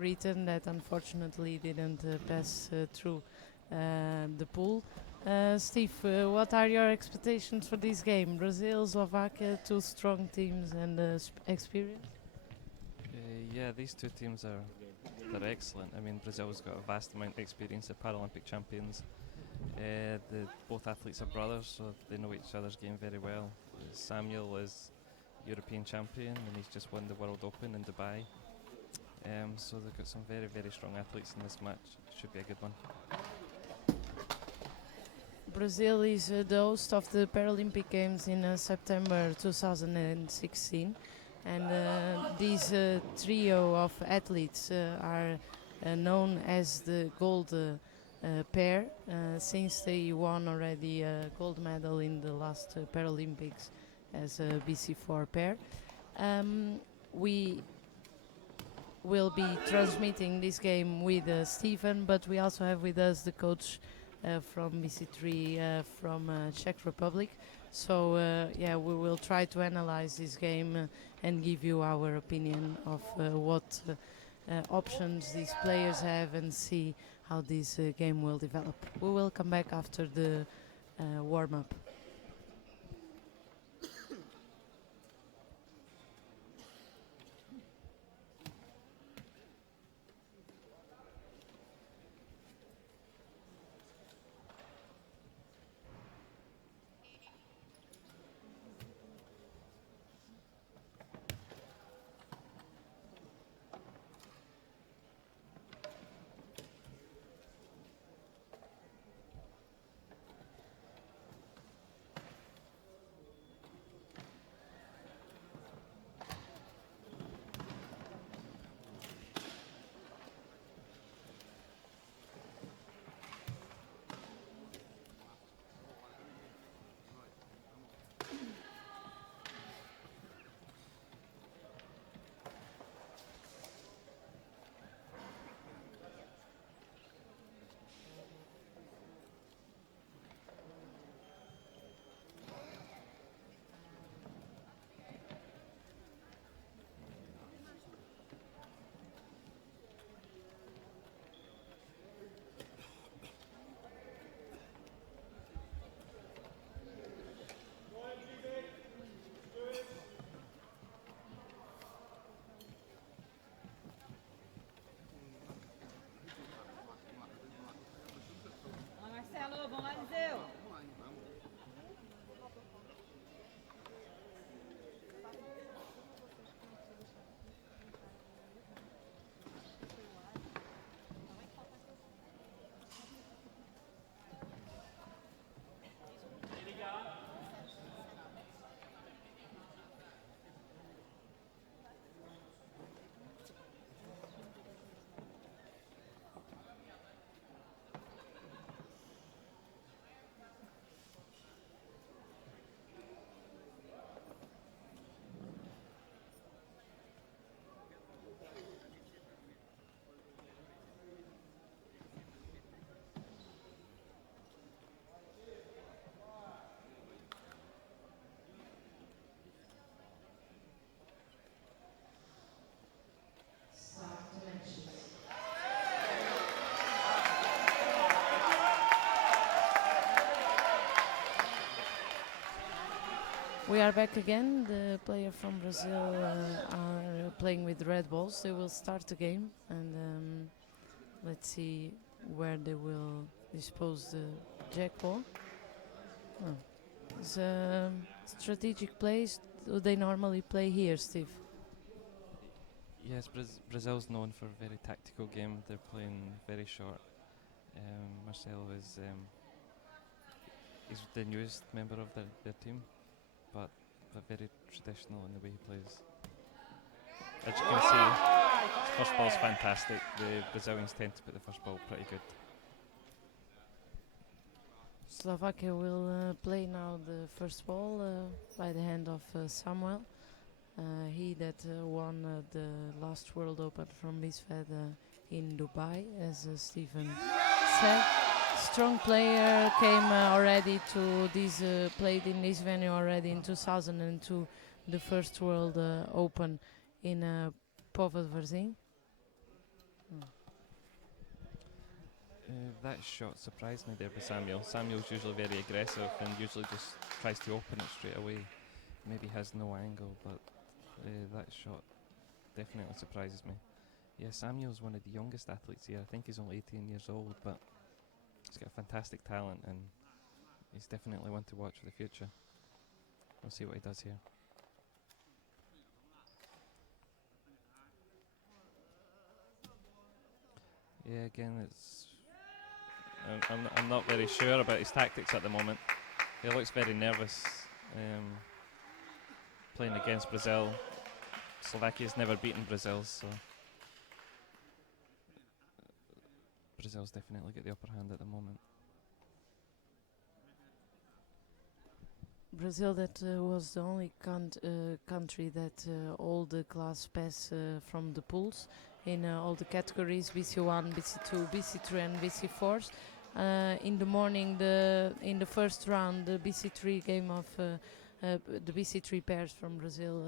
written that unfortunately didn't pass through the pool. Steve, what are your expectations for this game? Brazil, Slovakia, two strong teams and experience. Yeah, these two teams they're excellent. I mean, Brazil's got a vast amount of experience. They're Paralympic champions. Both athletes are brothers, so they know each other's game very well. Samuel is European champion, and he's just won the World Open in Dubai. So they've got some very, very strong athletes in this match. Should be a good one. Brazil is the host of the Paralympic Games in September 2016, and this trio of athletes are known as the gold pair, since they won already a gold medal in the last Paralympics as a BC4 pair. We will be transmitting this game with Stephen, but we also have with us the coach from BC3 from Czech Republic. So yeah, we will try to analyze this game and give you our opinion of what options these players have and see how this game will develop. We will come back after the warm-up. Marcelo, vamos lá, Liseu. We are back again. The player from Brazil are playing with red balls. They will start the game, and let's see where they will dispose the jack ball. Oh. It's a strategic place. Do they normally play here, Steve? Yes, Brazil's known for a very tactical game. They're playing very short. Marcelo is he's the newest member of their team, but very traditional in the way he plays. As you can see, his first ball's fantastic. The Brazilians tend to put the first ball pretty good. Slovakia will play now the first ball by the hand of Samuel. He that won the last World Open from BISFed in Dubai, as Stephen said. Strong player, came already to this, played in this venue already in 2002, the first World Open in Povoz Varzim. That shot surprised me there by Samuel. Samuel's usually very aggressive and usually just tries to open it straight away. Maybe has no angle, but that shot definitely surprises me. Yeah, Samuel's one of the youngest athletes here. I think he's only 18 years old, but he's got a fantastic talent and he's definitely one to watch for the future. We'll see what he does here. Yeah, again, I'm not very sure about his tactics at the moment. He looks very nervous playing against Brazil. Slovakia's never beaten Brazil, so Brazil's definitely got the upper hand at the moment. Brazil, that was the only country that all the class pass from the pools in all the categories BC1, BC2, BC3 and BC4s. In the morning, in the first round, the BC3 game of the BC3 pairs from Brazil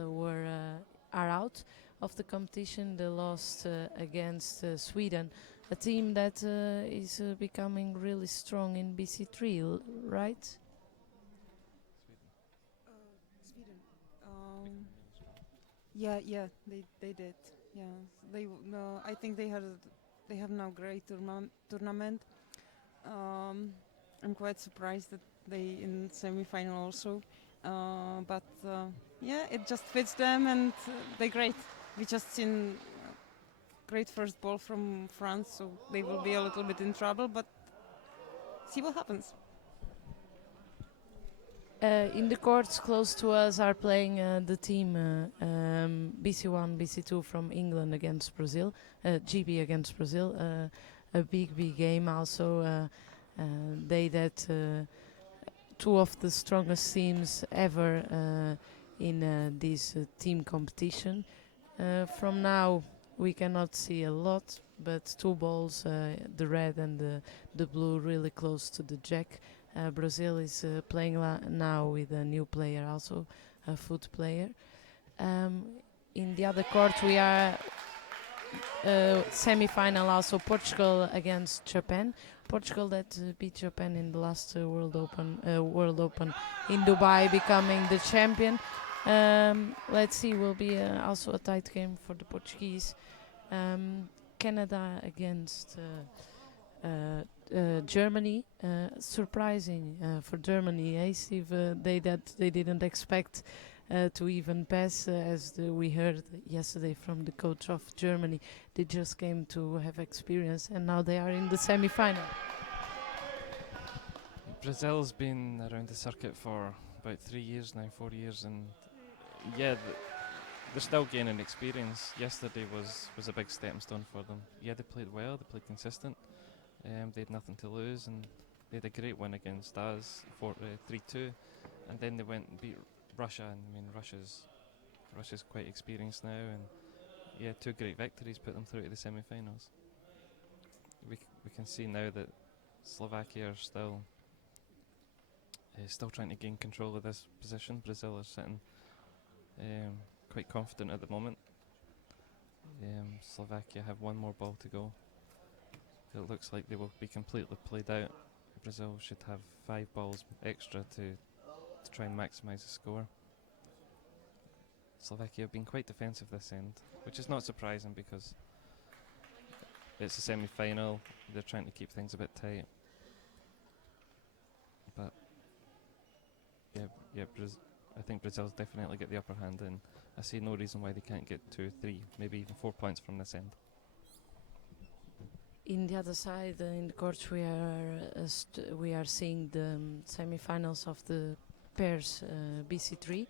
are out of the competition. They lost against Sweden, a team that is becoming really strong in BC3, right? Sweden. Yeah, they did. Yeah, they. I think they have now great tournament. I'm quite surprised that they in semi-final also. But yeah, it just fits them and they're great. We just seen great first ball from France, so they will be a little bit in trouble. But see what happens. In the courts close to us are playing the team BC1, BC2 from England against Brazil, GB against Brazil, a big game also. They that two of the strongest teams ever in this team competition. From now we cannot see a lot, but two balls, the red and the blue, really close to the jack. Brazil is playing now with a new player, also a foot player. In the other court, we are semi-final, also Portugal against Japan. Portugal that beat Japan in the last World Open in Dubai, becoming the champion. Let's see, will be also a tight game for the Portuguese. Canada against Germany, surprising for Germany, Steve. They didn't expect to even pass, as we heard yesterday from the coach of Germany. They just came to have experience, and now they are in the semi-final. Brazil's been around the circuit for about 3 years now, 4 years, and yeah, they're still gaining experience. Yesterday was a big stepping stone for them. Yeah, they played well, they played consistent. They had nothing to lose, and they had a great win against us, 3-2, and then they went and beat Russia. And I mean, Russia's quite experienced now, and yeah, two great victories put them through to the semi-finals. We can see now that Slovakia are still trying to gain control of this position. Brazil are sitting quite confident at the moment. Slovakia have one more ball to go. It looks like they will be completely played out. Brazil should have 5 balls extra to try and maximise the score. Slovakia have been quite defensive this end, which is not surprising because it's a semi-final. They're trying to keep things a bit tight. But yeah, I think Brazil's definitely get the upper hand, and I see no reason why they can't get 2, 3, maybe even 4 points from this end. In the other side, in the courts, we are seeing the semi-finals of the pairs BC3.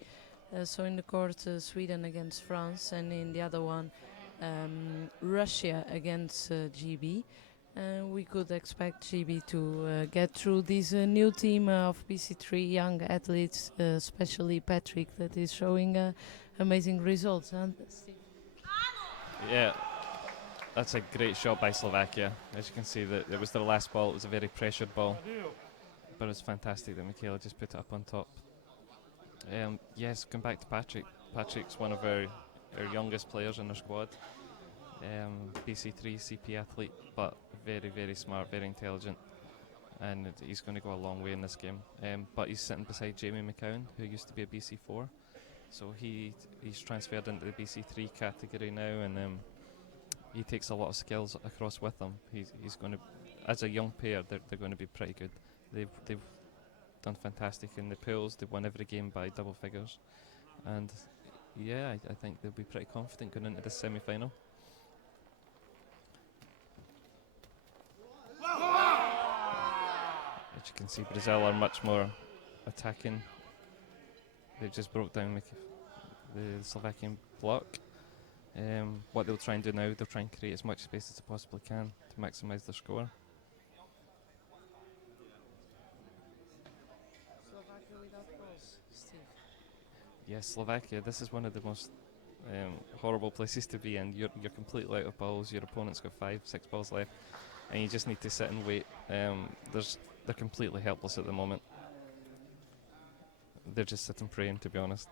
So in the court, Sweden against France, and in the other one, Russia against GB. We could expect GB to get through this new team of BC3 young athletes, especially Patrick, that is showing amazing results. Huh? Yeah. That's a great shot by Slovakia. As you can see, that it was their last ball. It was a very pressured ball, but it was fantastic that Michaela just put it up on top. Yes, come back to Patrick. Patrick's one of our youngest players in our squad. BC3 CP athlete, but very, very smart, very intelligent, and he's going to go a long way in this game. But he's sitting beside Jamie McCowan, who used to be a BC4, so he's transferred into the BC3 category now, and he takes a lot of skills across with him. He's going to, as a young pair, they're going to be pretty good. They've done fantastic in the pools. They've won every game by double figures, and yeah, I think they'll be pretty confident going into the semi-final. As you can see, Brazil are much more attacking. They just broke down the Slovakian block. What they'll try and do now, they'll try and create as much space as they possibly can to maximise their score. Slovakia without balls, Steve. Yes, Slovakia, this is one of the most horrible places to be in. You're completely out of balls. Your opponent's got 5-6 balls left, and you just need to sit and wait. They're completely helpless at the moment. They're just sitting praying, to be honest.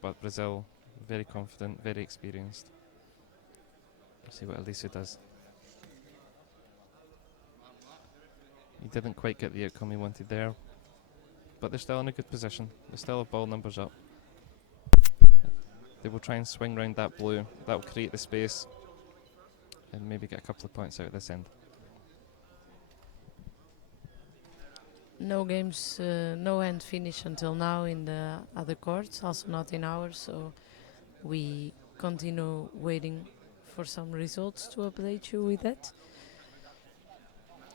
But Brazil, very confident, very experienced. Let's see what Elise does. He didn't quite get the outcome he wanted there, but they're still in a good position. They still have ball numbers up. They will try and swing round that blue. That will create the space and maybe get a couple of points out of this end. No games, no end finish until now in the other courts, also not in ours, so we continue waiting for some results to update you with that.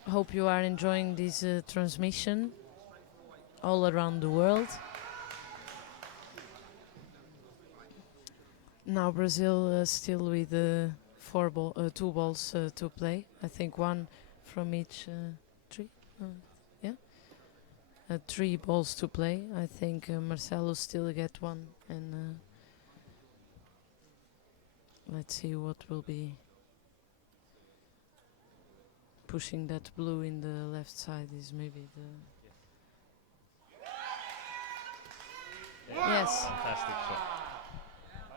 Hope you are enjoying this transmission all around the world. Now Brazil still with 2 balls to play. I think one from each 3. 3 balls to play. I think Marcelo still get one, and let's see what will be pushing that blue in the left side is maybe the... Yes. Fantastic shot.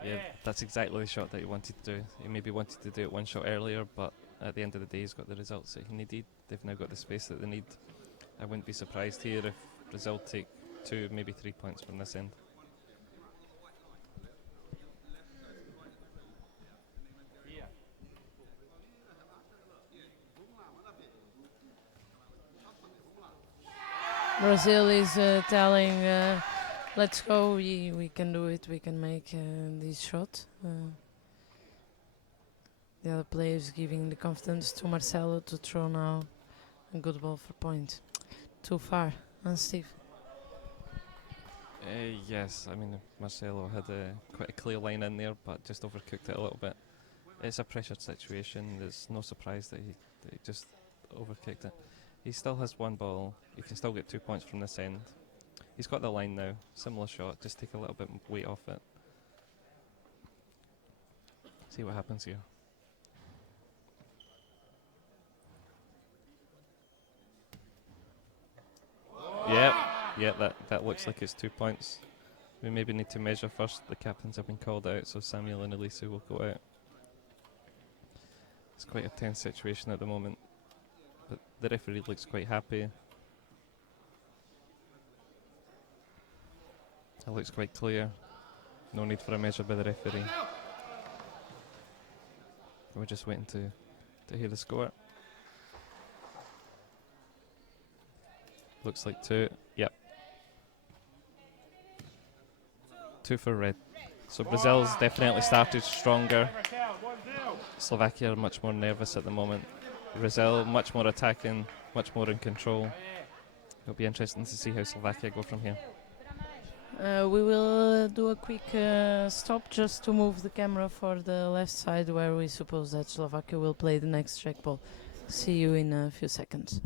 Yeah, that's exactly the shot that he wanted to do. He maybe wanted to do it one shot earlier, but at the end of the day he's got the results that he needed. They've now got the space that they need. I wouldn't be surprised here if Brazil take 2, maybe 3 points from this end. Brazil is telling, let's go, we can do it, we can make this shot. The other players giving the confidence to Marcelo to throw now a good ball for point. Too far, and Steve? Yes, I mean Marcelo had quite a clear line in there, but just overcooked it a little bit. It's a pressured situation. There's no surprise that he just overkicked it. He still has 1 ball. He can still get 2 points from this end. He's got the line now. Similar shot. Just take a little bit weight off it. See what happens here. Yeah, that looks like it's 2 points. We maybe need to measure first. The captains have been called out, so Samuel and Elisa will go out. It's quite a tense situation at the moment, but the referee looks quite happy. It looks quite clear. No need for a measure by the referee. We're just waiting to hear the score. Looks like 2. Yep. 2 for red. So Brazil's definitely started stronger. Slovakia are much more nervous at the moment. Brazil much more attacking, much more in control. It'll be interesting to see how Slovakia go from here. We will do a quick stop just to move the camera for the left side where we suppose that Slovakia will play the next track ball. See you in a few seconds.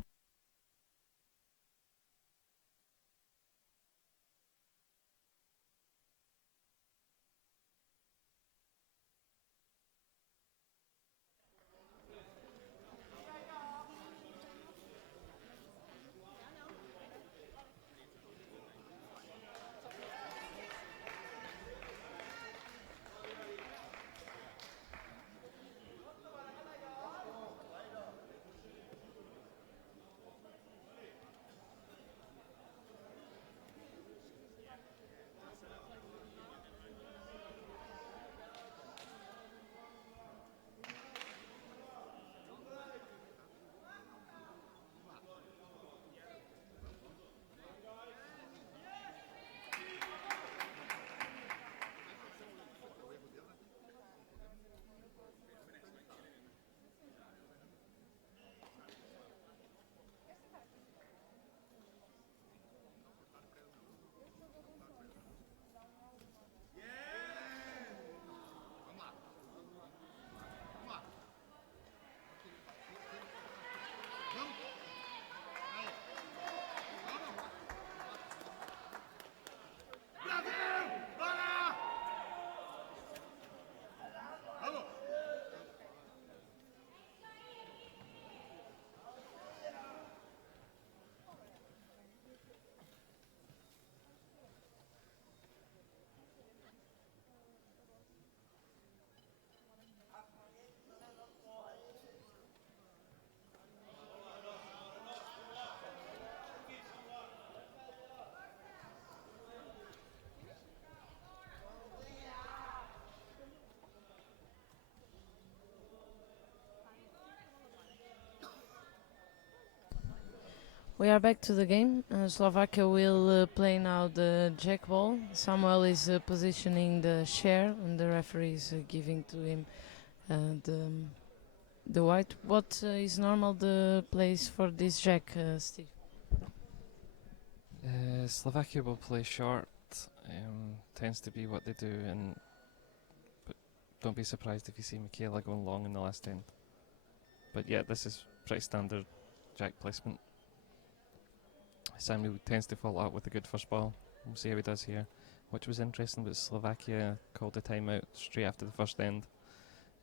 We are back to the game. Slovakia will play now the jack ball. Samuel is positioning the share, and the referee is giving to him the white. What is normal the place for this jack, Steve? Slovakia will play short. Tends to be what they do, but don't be surprised if you see Michaela going long in the last end. But yeah, this is pretty standard jack placement. Samuel tends to follow up with a good first ball. We'll see how he does here. Which was interesting was Slovakia called a timeout straight after the first end.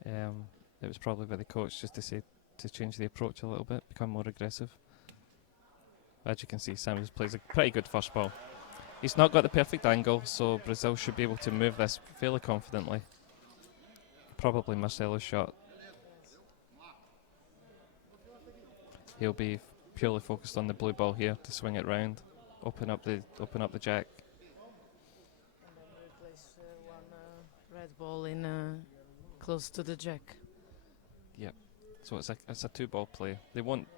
It was probably by the coach just to say to change the approach a little bit, become more aggressive. As you can see, Samuel plays a pretty good first ball. He's not got the perfect angle, so Brazil should be able to move this fairly confidently. Probably Marcelo's shot. He'll be purely focused on the blue ball here to swing it round, open up the jack. And then replace one red ball in close to the jack. Yep. So it's a two ball play. They won't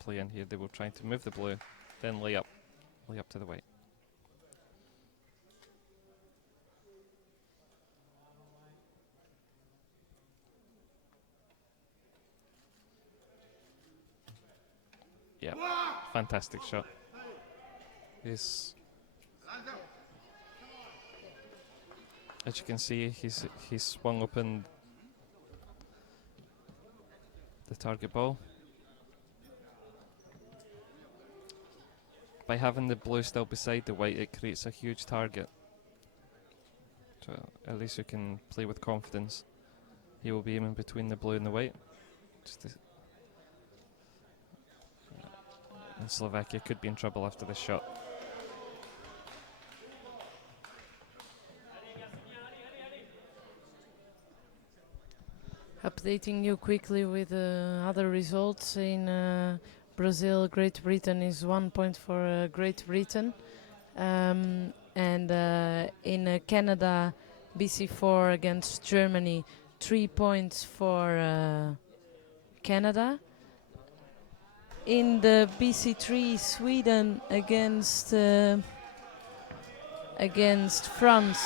play in here. They will try to move the blue, then lay up to the white. Yeah, fantastic shot. As you can see, he's swung open the target ball. By having the blue still beside the white, it creates a huge target. So at least you can play with confidence. He will be aiming between the blue and the white. And Slovakia could be in trouble after this shot. Updating you quickly with other results in Brazil. Great Britain is 1 point for Great Britain, and in Canada, BC4 against Germany, 3 points for Canada. In the BC3, Sweden against France.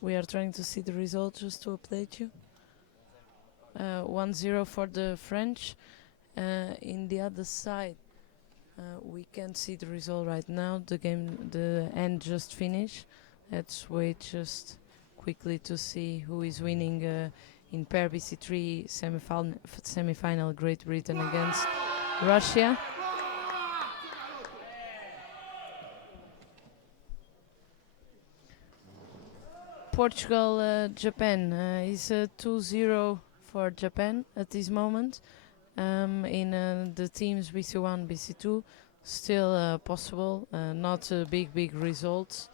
We are trying to see the result just to update you. 1-0 for the French. In the other side, we can't see the result right now. The end just finished. Let's wait just quickly to see who is winning in pair BC3 semi-final. Great Britain against Russia. Portugal, Japan is 2-0 for Japan at this moment. In the teams BC1, BC2, still possible, not big results.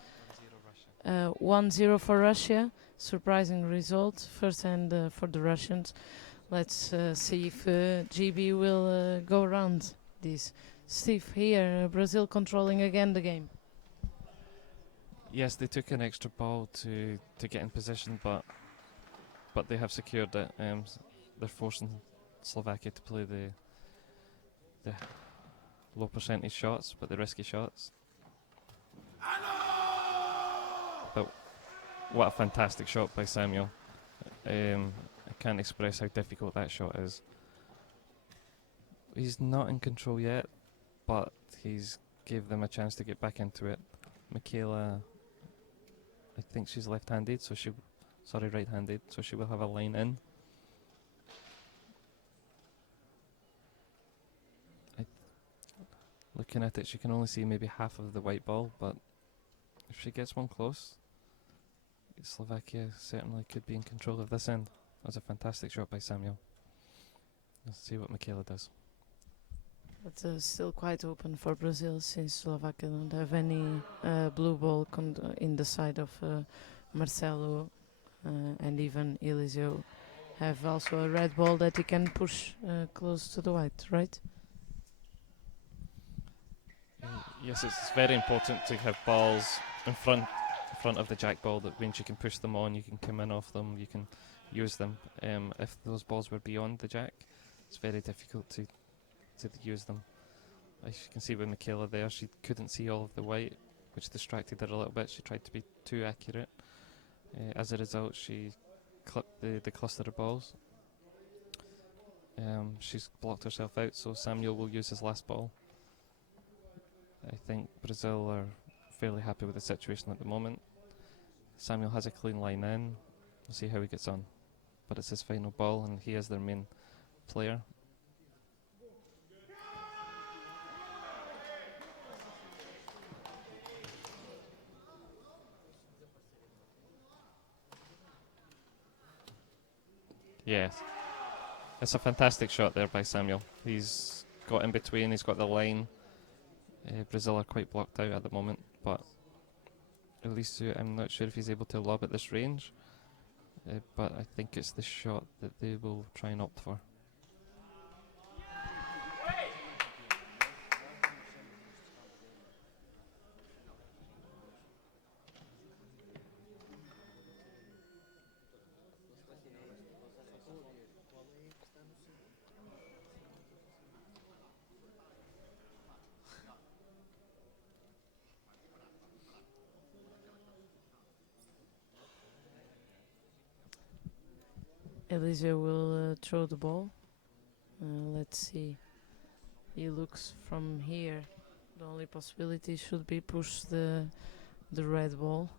1-0 for Russia, surprising result, first hand for the Russians. Let's see if GB will go around this. Steve, here, Brazil controlling again the game. Yes, they took an extra ball to get in position, but they have secured it. They're forcing Slovakia to play the low percentage shots, but the risky shots. But what a fantastic shot by Samuel. I can't express how difficult that shot is. He's not in control yet, but he's gave them a chance to get back into it. Michaela, I think she's left-handed, so right-handed, so she will have a line in. Looking at it, she can only see maybe half of the white ball, but if she gets one close, Slovakia certainly could be in control of this end. That was a fantastic shot by Samuel. Let's see what Michaela does. It's still quite open for Brazil, since Slovakia don't have any blue ball in the side of Marcelo, and even Eliseu have also a red ball that he can push close to the white, right? Yes, it's very important to have balls in front of the jack ball. That means you can push them on, you can come in off them, you can use them. If those balls were beyond the jack, it's very difficult to use them. As you can see with Michaela there, she couldn't see all of the white, which distracted her a little bit. She tried to be too accurate. As a result, she clipped the cluster of balls. She's blocked herself out, so Samuel will use his last ball. I think Brazil are fairly happy with the situation at the moment. Samuel has a clean line in. We'll see how he gets on. But it's his final ball, and he is their main player. Yes. It's a fantastic shot there by Samuel. He's got in between, he's got the line. Brazil are quite blocked out at the moment, but at least I'm not sure if he's able to lob at this range. But I think it's the shot that they will try and opt for. Elise will throw the ball. Let's see. He looks from here. The only possibility should be push the red ball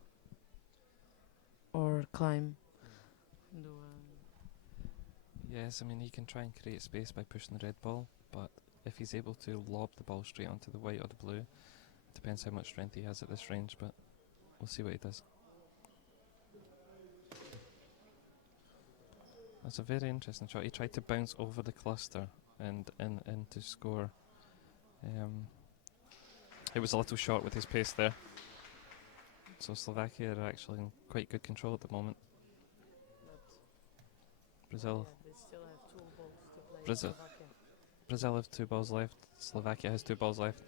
or climb. Yes, I mean he can try and create space by pushing the red ball, but if he's able to lob the ball straight onto the white or the blue, it depends how much strength he has at this range, but we'll see what he does. That's a very interesting shot. He tried to bounce over the cluster and in to score. It was a little short with his pace there. So Slovakia are actually in quite good control at the moment. Brazil. They still have 2 balls to play. Brazil have 2 balls left. Slovakia has 2 balls left,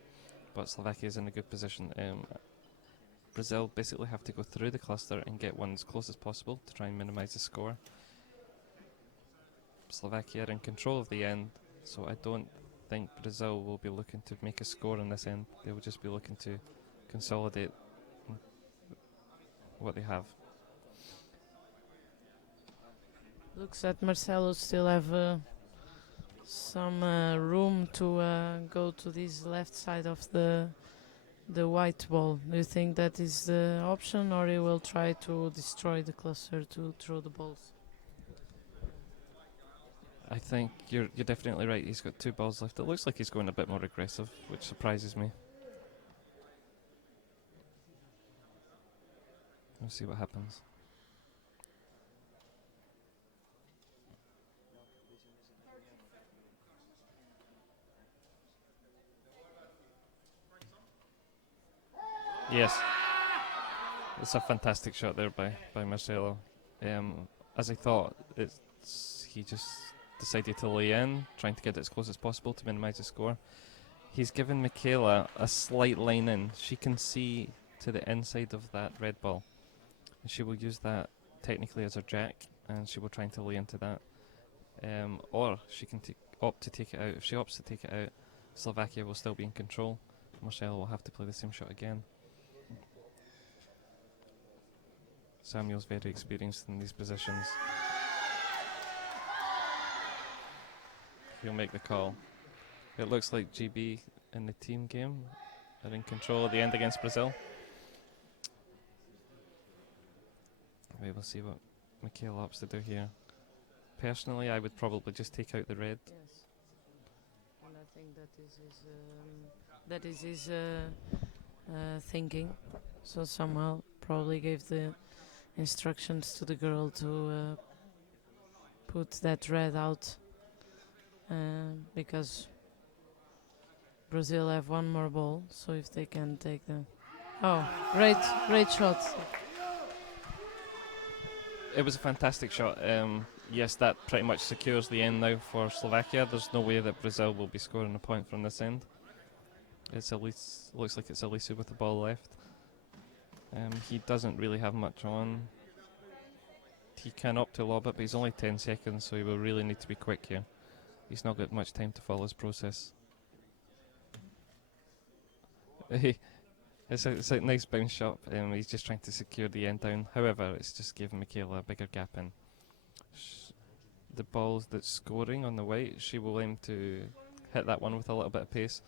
but Slovakia is in a good position. Brazil basically have to go through the cluster and get one as close as possible to try and minimise the score. Slovakia are in control of the end, so I don't think Brazil will be looking to make a score on this end. They will just be looking to consolidate what they have. Looks that Marcelo still have some room to go to this left side of the white ball. Do you think that is the option, or he will try to destroy the cluster to throw the balls? I think you're definitely right. He's got 2 balls left. It looks like he's going a bit more aggressive, which surprises me. We'll see what happens. Yes. It's a fantastic shot there by Marcelo. As I thought, he just decided to lay in, trying to get it as close as possible to minimise the score. He's given Michaela a slight line in. She can see to the inside of that red ball. And she will use that technically as her jack, and she will try to lay into that. Or she can opt to take it out. If she opts to take it out, Slovakia will still be in control. Marcelo will have to play the same shot again. Samuel's very experienced in these positions. He'll make the call. It looks like GB in the team game are in control at the end against Brazil. We will see what Michael opts to do here. Personally, I would probably just take out the red. Yes. And I think that is his thinking. So Samuel probably gave the instructions to the girl to put that red out, because Brazil have 1 more ball, so if they can take them. Oh, great shot. It was a fantastic shot. Yes, that pretty much secures the end now for Slovakia. There's no way that Brazil will be scoring a point from this end. It's Elise, looks like it's Elise with the ball left. He doesn't really have much on. he can opt to lob it, but he's only 10 seconds, so he will really need to be quick here. He's not got much time to follow his process. It's a nice bounce shot. He's just trying to secure the end down. However, it's just giving Michaela a bigger gap in. The ball that's scoring on the white, she will aim to hit that one with a little bit of pace.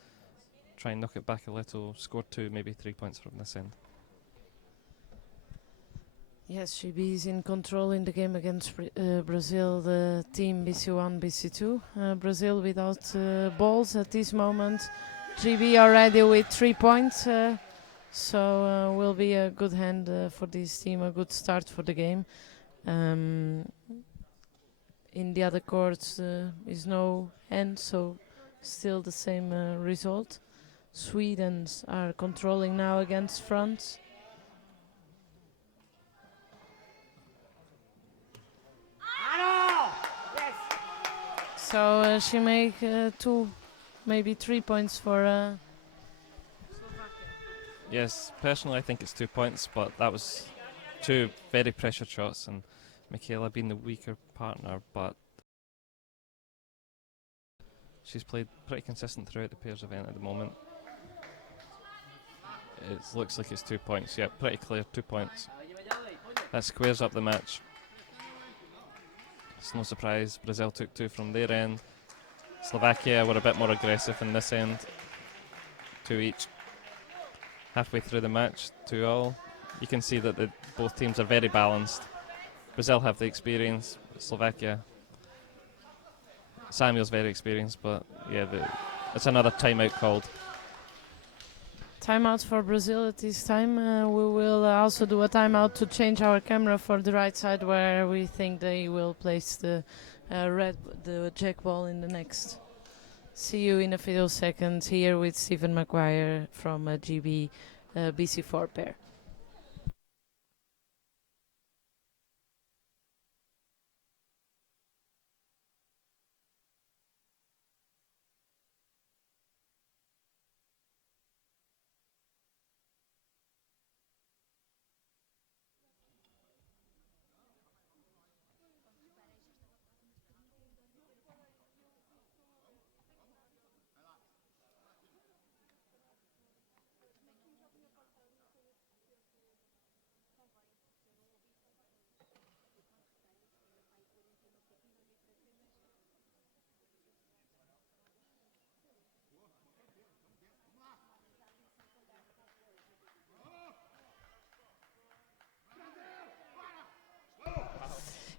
Try and knock it back a little. Score 2, maybe 3 points from this end. Yes, GB is in control in the game against Brazil, the team BC1, BC2. Brazil without balls at this moment. GB already with 3 points, so will be a good hand for this team, a good start for the game. In the other courts is no hand, so still the same result. Swedes are controlling now against France. So she make 2, maybe 3 points for Yes, personally I think it's 2 points, but that was 2 very pressured shots, and Michaela being the weaker partner, but she's played pretty consistent throughout the pairs event at the moment. It looks like it's 2 points. Yeah, pretty clear, 2 points. That squares up the match. It's no surprise, Brazil took 2 from their end. Slovakia were a bit more aggressive in this end. 2 each. Halfway through the match, 2-all. You can see that both teams are very balanced. Brazil have the experience, Slovakia. Samuel's very experienced, but yeah, it's another timeout called. Timeout for Brazil at this time. We will also do a timeout to change our camera for the right side, where we think they will place the jack ball in the next. See you in a few seconds here with Stephen Maguire from GB BC4 pair.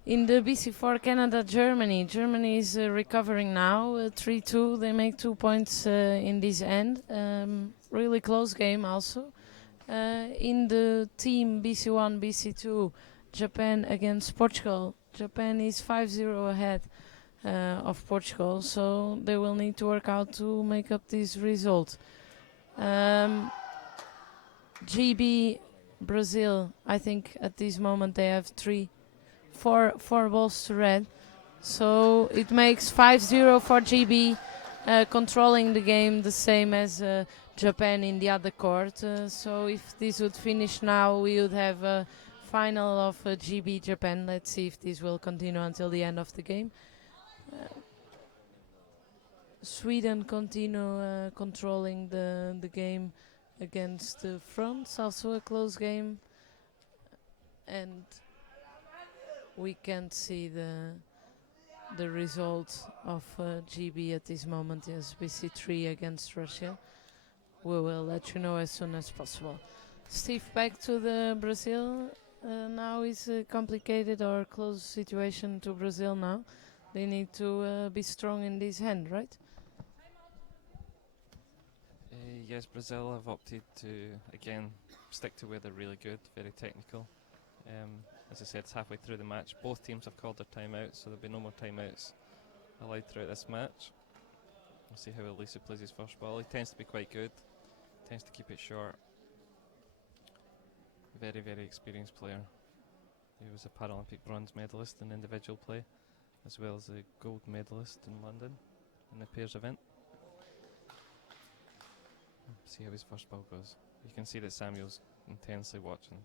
In the BC4 Canada, Germany. Germany is recovering now, 3-2. They make 2 points in this end. Really close game also. In the team BC1, BC2, Japan against Portugal. Japan is 5-0 ahead of Portugal, so they will need to work out to make up this result. GB, Brazil, I think at this moment they have four balls to red, so it makes 5-0 for GB, controlling the game the same as Japan in the other court. So if this would finish now, we would have a final of GB Japan. Let's see if this will continue until the end of the game. Sweden continue controlling the game against France, also a close game, and we can't see the result of GB at this moment is BC3 against Russia. We will let you know as soon as possible. Steve, back to the Brazil. Now is a complicated or close situation to Brazil now. They need to be strong in this hand, right? Yes, Brazil have opted to, again, stick to where they're really good, very technical. As I said, it's halfway through the match. Both teams have called their timeouts, so there'll be no more timeouts allowed throughout this match. We'll see how Elisa plays his first ball. He tends to be quite good, tends to keep it short. Very, very experienced player. He was a Paralympic bronze medalist in individual play, as well as a gold medalist in London in the pairs event. See how his first ball goes. You can see that Samuel's intensely watching.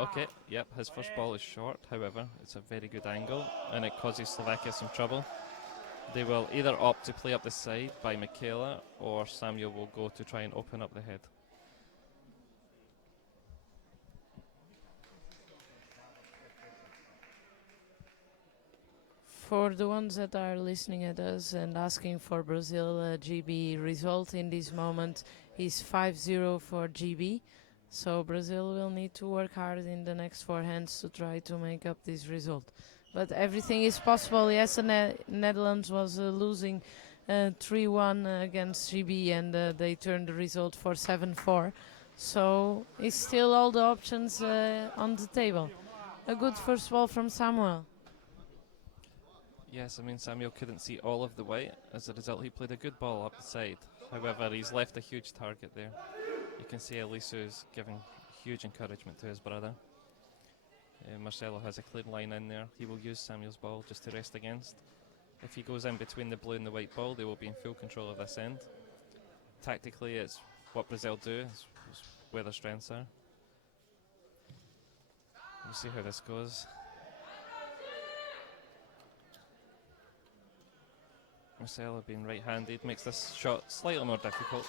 Okay, yep, his first ball is short, however, it's a very good angle, and it causes Slovakia some trouble. They will either opt to play up the side by Michaela, or Samuel will go to try and open up the head. For the ones that are listening at us and asking for Brazil GB result in this moment is 5-0 for GB. So Brazil will need to work hard in the next four hands to try to make up this result. But everything is possible. Yes, the Netherlands was losing 3-1 against GB, and they turned the result for 7-4. So it's still all the options on the table. A good first ball from Samuel. Yes, I mean, Samuel couldn't see all of the white. As a result, he played a good ball up the side. However, he's left a huge target there. You can see Elisu is giving huge encouragement to his brother. Marcelo has a clean line in there. He will use Samuel's ball just to rest against. If he goes in between the blue and the white ball, they will be in full control of this end. Tactically, it's what Brazil do, it's where their strengths are. We'll see how this goes. Marcelo being right-handed makes this shot slightly more difficult.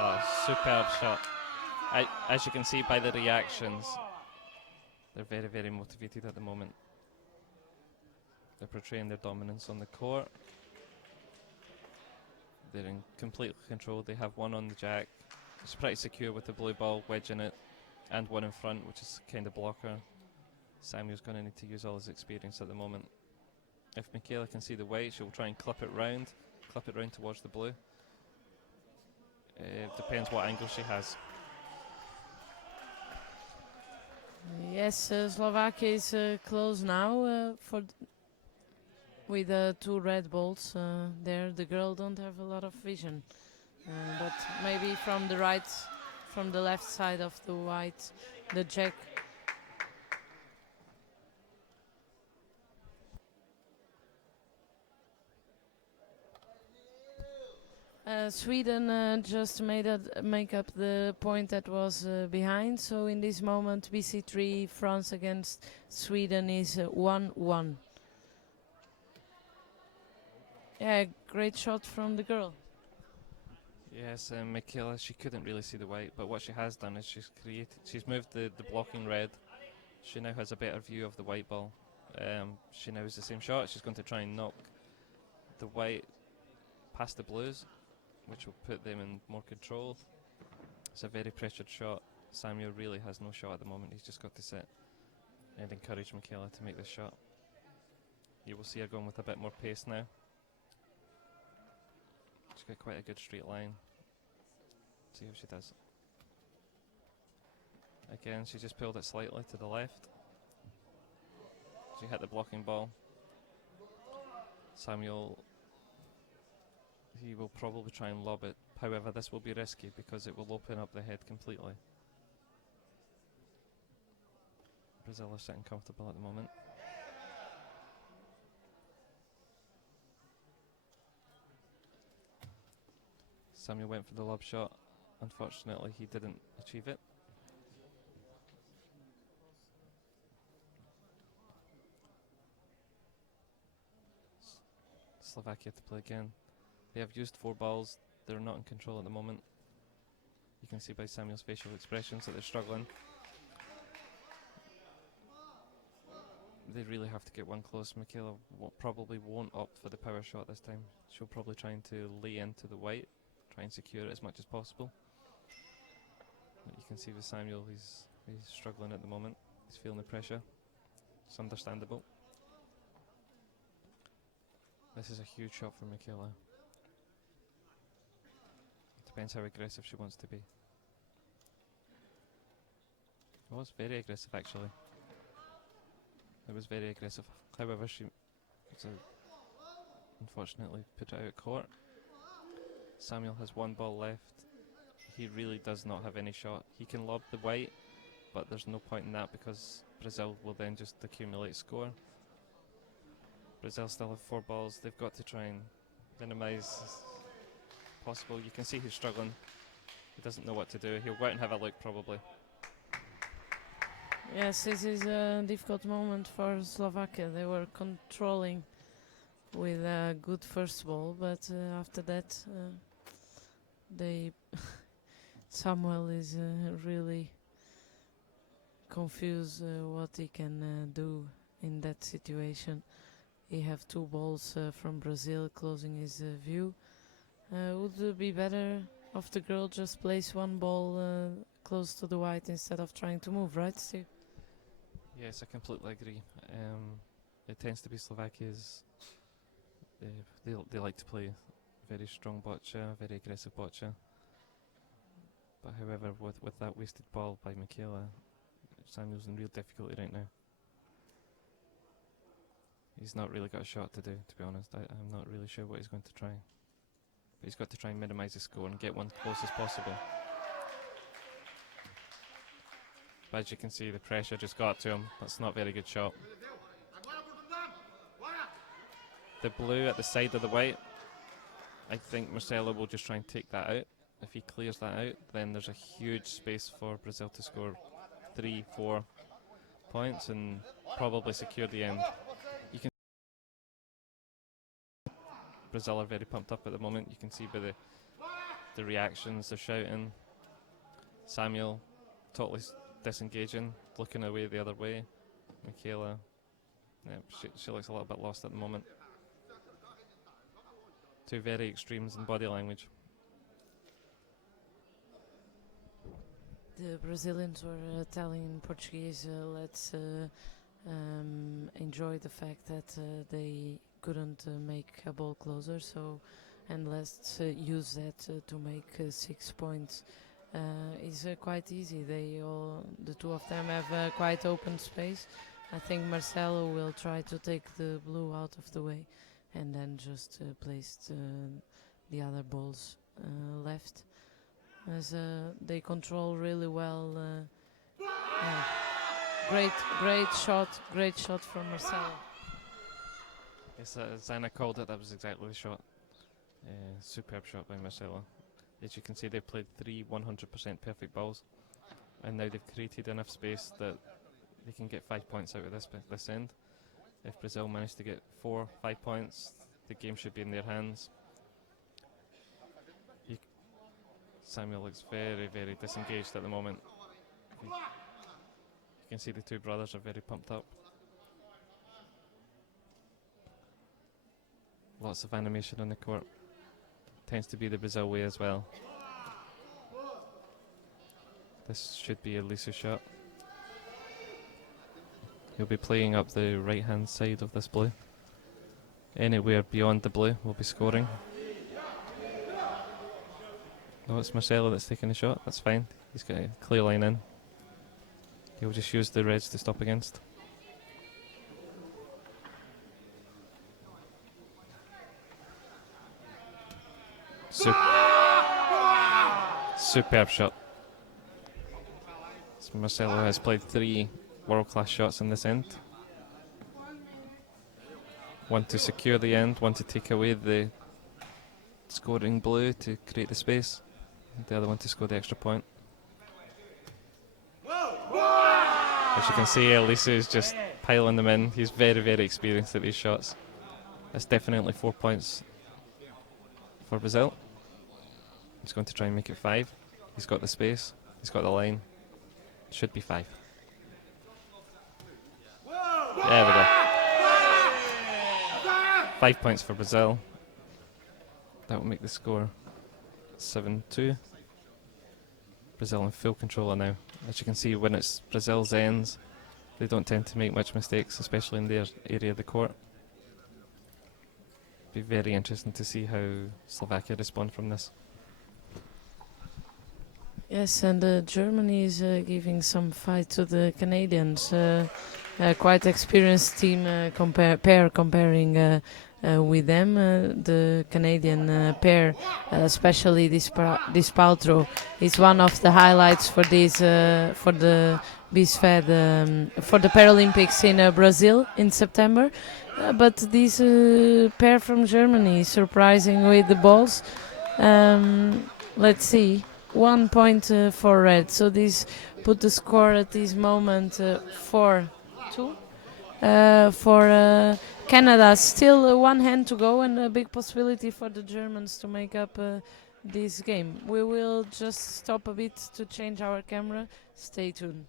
Oh, superb shot. As you can see by the reactions, they're very, very motivated at the moment. They're portraying their dominance on the court. They're in complete control. They have one on the jack. It's pretty secure with the blue ball wedging it, and one in front, which is kind of blocker. Samuel's going to need to use all his experience at the moment. If Michaela can see the white, she'll try and clip it round towards the blue. Depends what angle she has. Yes, Slovakia is close now with two red balls there. The girl don't have a lot of vision, but maybe from the left side of the white, the jack. Sweden just make up the point that was behind. So in this moment, BC3 France against Sweden is 1-1. Yeah, great shot from the girl. Yes, Michaela, she couldn't really see the white, but what she has done is she's moved the blocking red. She now has a better view of the white ball. She now has the same shot. She's going to try and knock the white past the blues, which will put them in more control. It's a very pressured shot. Samuel really has no shot at the moment. He's just got to sit and encourage Michaela to make this shot. You will see her going with a bit more pace now. She's got quite a good straight line. See how she does. Again, she just pulled it slightly to the left. She hit the blocking ball. Samuel, he will probably try and lob it. However, this will be risky because it will open up the head completely. Brazil are sitting comfortable at the moment. Samuel went for the lob shot. Unfortunately, he didn't achieve it. Slovakia to play again. They have used 4 balls. They're not in control at the moment. You can see by Samuel's facial expressions that they're struggling. They really have to get one close. Michaela probably won't opt for the power shot this time. She'll probably try to lay into the white, try and secure it as much as possible. But you can see with Samuel, he's struggling at the moment. He's feeling the pressure. It's understandable. This is a huge shot for Michaela. Depends how aggressive she wants to be. It was very aggressive, actually. It was very aggressive. However, she unfortunately put it out of court. Samuel has 1 ball left. He really does not have any shot. He can lob the white, but there's no point in that because Brazil will then just accumulate score. Brazil still have 4 balls. They've got to try and minimise possible. You can see he's struggling. He doesn't know what to do. He'll go out and have a look probably. Yes, this is a difficult moment for Slovakia. They were controlling with a good first ball, but after that, they Samuel is really confused what he can do in that situation. He have 2 balls from Brazil closing his view. Would it be better of the girl just place 1 ball close to the white instead of trying to move, right, Steve? Yes, I completely agree. It tends to be Slovakia's. They like to play very strong boccia, very aggressive boccia. But however, with that wasted ball by Michaela, Samuel's in real difficulty right now. He's not really got a shot to do, to be honest. I'm not really sure what he's going to try. But he's got to try and minimise his score and get one close as possible. But as you can see, the pressure just got to him. That's not a very good shot. The blue at the side of the white, I think Marcelo will just try and take that out. If he clears that out, then there's a huge space for Brazil to score 3-4 points and probably secure the end. You can Brazil are very pumped up at the moment. You can see by the reactions, they're shouting. Samuel totally disengaging, looking away the other way. Michaela, she looks a little bit lost at the moment. 2 very extremes in body language. The Brazilians were telling in Portuguese, let's enjoy the fact that they couldn't make a ball closer, so and let's use that to make 6 points. It's quite easy. The 2 of them have quite open space. I think Marcelo will try to take the blue out of the way and then just place the other balls left. As they control really well. Great shot from Marcelo. Yes, Zana called it. That was exactly the shot. Superb shot by Marcelo. As you can see, they've played 3 100% perfect balls, and now they've created enough space that they can get 5 points out of this end. If Brazil manage to get 4-5 points, the game should be in their hands. Samuel looks very, very disengaged at the moment. You can see the 2 brothers are very pumped up. Lots of animation on the court. Tends to be the Brazil way as well. This should be Elisa's shot. He'll be playing up the right hand side of this blue. Anywhere beyond the blue will be scoring. No, it's Marcelo that's taking the shot. That's fine. He's got a clear line in. He'll just use the reds to stop against. Superb shot. So Marcelo has played 3 world-class shots in this end. One to secure the end, one to take away the scoring blue to create the space. The other one to score the extra point. As you can see, Elisa is just piling them in. He's very, very experienced at these shots. That's definitely 4 points for Brazil. He's going to try and make it 5. He's got the space. He's got the line. Should be 5. There we go. 5 points for Brazil. That will make the score 7-2. Brazil in full control now. As you can see, when it's Brazil's ends, they don't tend to make much mistakes, especially in their area of the court. Be very interesting to see how Slovakia respond from this. Yes, and Germany is giving some fight to the Canadians. Quite experienced team comparing with them. The Canadian pair, especially this Paltrow, is one of the highlights for this for the BISFed for the Paralympics in Brazil in September. But this pair from Germany is surprising with the balls. Let's see, 1 point for red. So this put the score at this moment 4-2 for Canada. Still one hand to go and a big possibility for the Germans to make up this game. We will just stop a bit to change our camera. Stay tuned.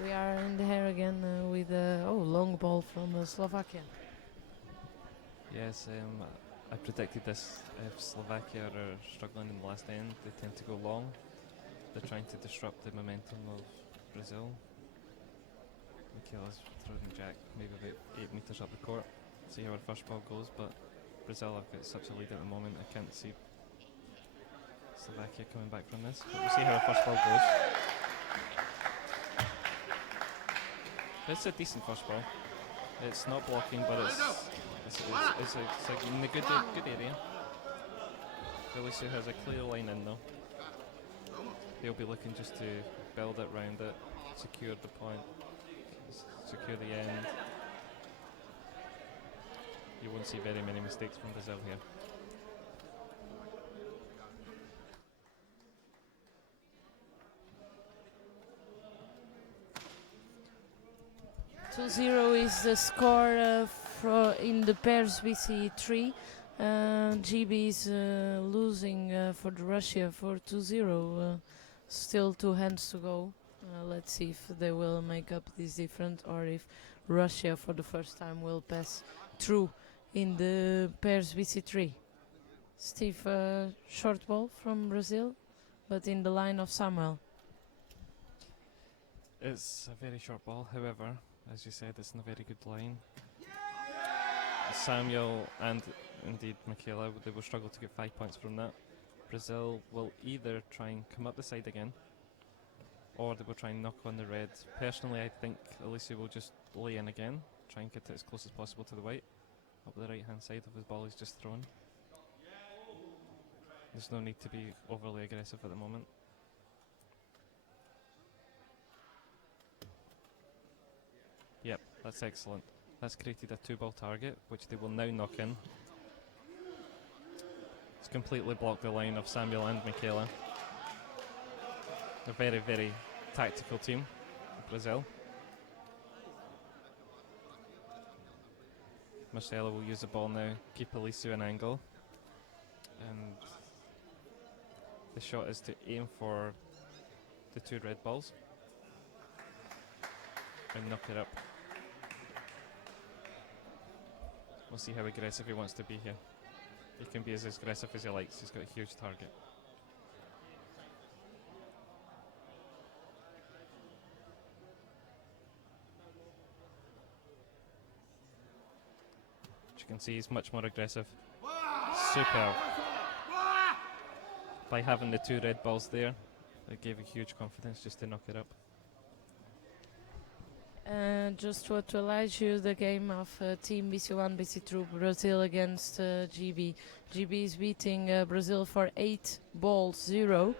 We are in the air again with a long ball from Slovakia. Yes, I predicted this. If Slovakia are struggling in the last end, they tend to go long. They're trying to disrupt the momentum of Brazil. Michaela's throwing Jack maybe about 8 metres up the court. See how our first ball goes, but Brazil have got such a lead at the moment, I can't see Slovakia coming back from this. But we'll see how our first ball goes. It's a decent first ball. It's not blocking, but it's in a good area. Felicia has a clear line in though. They'll be looking just to build it round it, secure the point, secure the end. You won't see very many mistakes from Brazil here. Is the score in the pairs BC3. GB is losing for Russia for 2-0. Still 2 hands to go. Let's see if they will make up this difference or if Russia for the first time will pass through in the pairs BC3. Steve, short ball from Brazil, but in the line of Samuel. It's a very short ball, however, as you said, it's in a very good line. Samuel and indeed Michaela, they will struggle to get 5 points from that. Brazil will either try and come up the side again, or they will try and knock on the red. Personally, I think Alicia will just lay in again, try and get it as close as possible to the white, up the right hand side of his ball he's just thrown. There's no need to be overly aggressive at the moment. Yep, that's excellent. That's created a 2-ball target, which they will now knock in. It's completely blocked the line of Samuel and Michaela. A very, very tactical team, Brazil. Marcelo will use the ball now, keep Alicia an angle. And the shot is to aim for the 2 red balls and knock it up. We'll see how aggressive he wants to be here. He can be as aggressive as he likes. He's got a huge target. As you can see, he's much more aggressive. Superb. By having the 2 red balls there, it gave a huge confidence just to knock it up. Just to actualize you, the game of Team BC1, BC2, Brazil against GB. GB is beating Brazil for 8-0.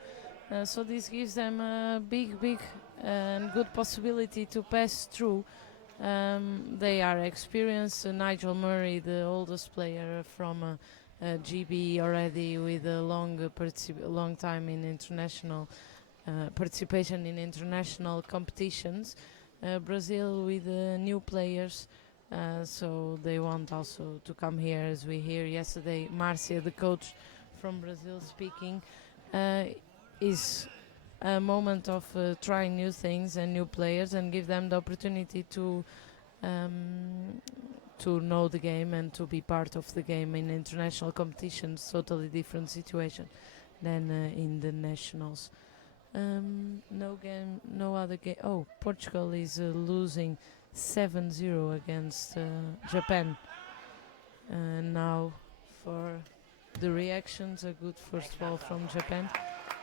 So this gives them a big and good possibility to pass through They are experienced. Nigel Murray, the oldest player from GB already, with a long time in international participation in international competitions. Brazil with new players, so they want also to come here. As we hear yesterday, Marcia, the coach from Brazil, speaking, is a moment of trying new things and new players and give them the opportunity to know the game and to be part of the game in international competitions. Totally different situation than in the nationals. No other game. Oh, Portugal is losing 7-0 against Japan. Now for the reactions, a good first ball from Japan.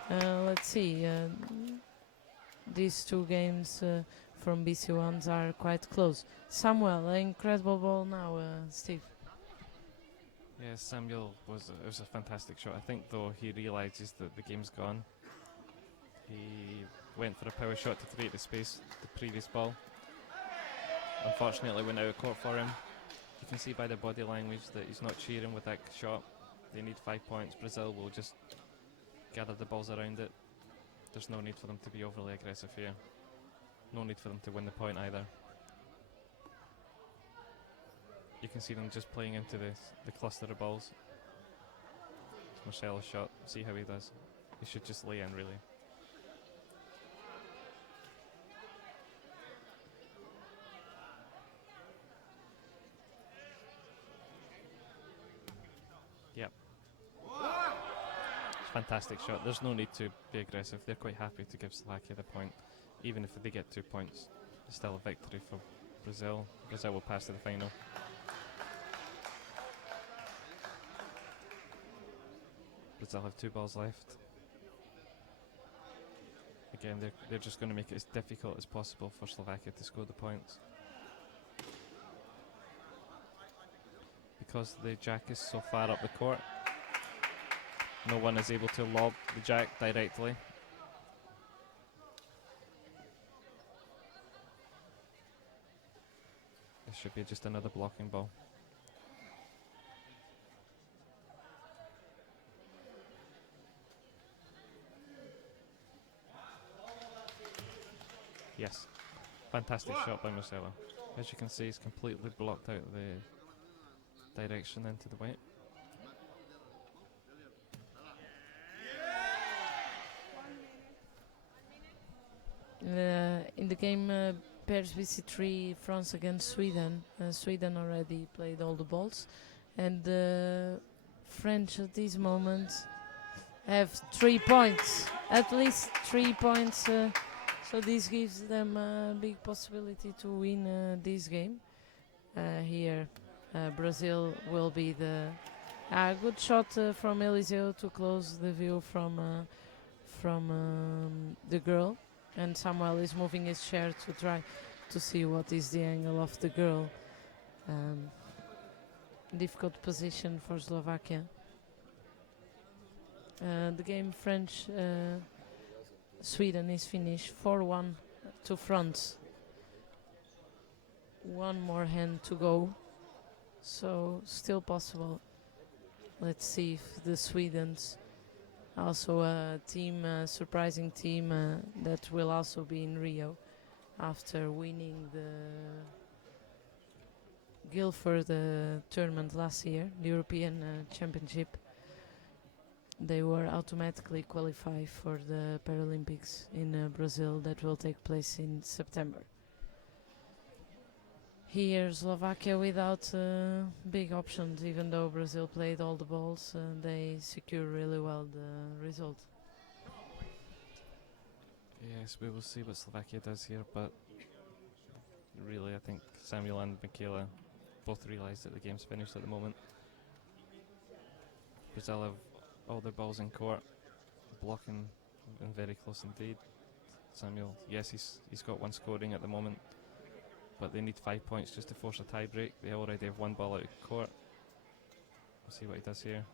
Let's see. These two games from BC1s are quite close. Samuel, an incredible ball now, Steve. Yeah, Samuel it was a fantastic shot. I think though he realises that the game's gone. He went for a power shot to create the space, the previous ball. Unfortunately went out of court for him. You can see by the body language that he's not cheering with that shot. They need 5 points. Brazil will just gather the balls around it. There's no need for them to be overly aggressive here. No need for them to win the point either. You can see them just playing into the cluster of balls. It's Marcelo's shot. See how he does. He should just lay in, really. Yep. It's a fantastic shot. There's no need to be aggressive. They're quite happy to give Slovakia the point. Even if they get 2 points, it's still a victory for Brazil. Brazil will pass to the final. Brazil have 2 balls left. Again, they're just going to make it as difficult as possible for Slovakia to score the points. Because the jack is so far up the court, no one is able to lob the jack directly. This should be just another blocking ball. Yes, fantastic shot by Marcelo. As you can see, he's completely blocked out the direction into the white. In the game pairs BC3 France against Sweden, Sweden already played all the balls, and the French at this moment have 3 points, at least 3 points, so this gives them a big possibility to win this game. Here Brazil will be the good shot from Eliseu to close the view from the girl, and Samuel is moving his chair to try to see what is the angle of the girl. Difficult position for Slovakia. The game Sweden is finished 4-1 to France. One more hand to go, so still possible. Let's see if the Swedes, also a team, surprising team that will also be in Rio after winning the Guildford tournament last year, the European Championship. They were automatically qualified for the Paralympics in Brazil that will take place in September. Here Slovakia without big options, even though Brazil played all the balls, they secure really well the result. Yes, we will see what Slovakia does here, but really I think Samuel and Michaela both realise that the game's finished at the moment. Brazil have all their balls in court, blocking and very close indeed. Samuel, yes, he's got one scoring at the moment, but they need 5 points just to force a tie break. They already have one ball out of court. We'll see what he does here.